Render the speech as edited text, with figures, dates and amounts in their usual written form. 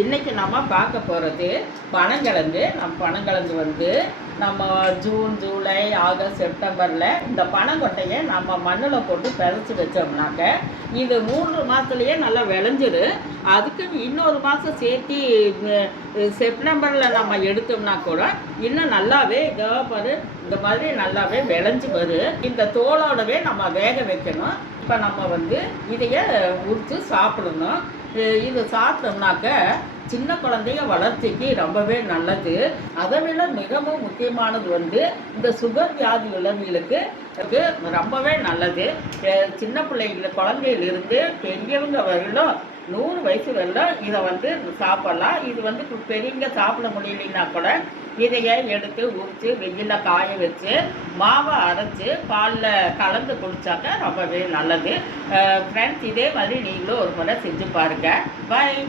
இன்றைக்கி நம்ம பார்க்க போகிறது பனங்கிழங்கு. பனங்கிழங்கு வந்து நம்ம ஜூன், ஜூலை, ஆகஸ்ட், செப்டம்பரில் இந்த பனங்கொட்டையை நம்ம மண்ணில் போட்டு பிதைச்சி வச்சோம்னாக்க இது 3 மாதத்துலேயே நல்லா விளைஞ்சிரு. அதுக்கு இன்னொரு மாதம் சேர்த்து செப்டம்பரில் நம்ம எடுத்தோம்னா கூட இன்னும் நல்லாவே பாரு இந்த மாதிரி நல்லாவே விளைஞ்சி வரும். இந்த தோலோடவே நம்ம வேக வைக்கணும். இப்போ நம்ம வந்து இதைய உரித்து சாப்பிடணும். இது சாப்பிட்டோம்னாக்க சின்ன குழந்தைங்க வளர்ச்சிக்கு ரொம்பவே நல்லது. அதை விட மிகவும் முக்கியமானது வந்து இந்த சுகர் வியாதி உள்ளவங்களுக்கு ரொம்பவே நல்லது. சின்ன குழந்தையிலிருந்து பெரியவங்க வரலும் 100 வயசு வரலும் இதை வந்து சாப்பிடலாம். இது வந்து பெரியவங்க சாப்பிட முடியலைன்னா கூட இதையை எடுத்து உரித்து வெயிலில் காய வச்சு மாவை அரைச்சி பாலில் கலந்து குடித்தாக்க ரொம்பவே நல்லது. ஃப்ரெண்ட்ஸ், இதே மாதிரி நீங்களும் ஒரு முறை செஞ்சு பாருங்கள். பாய்.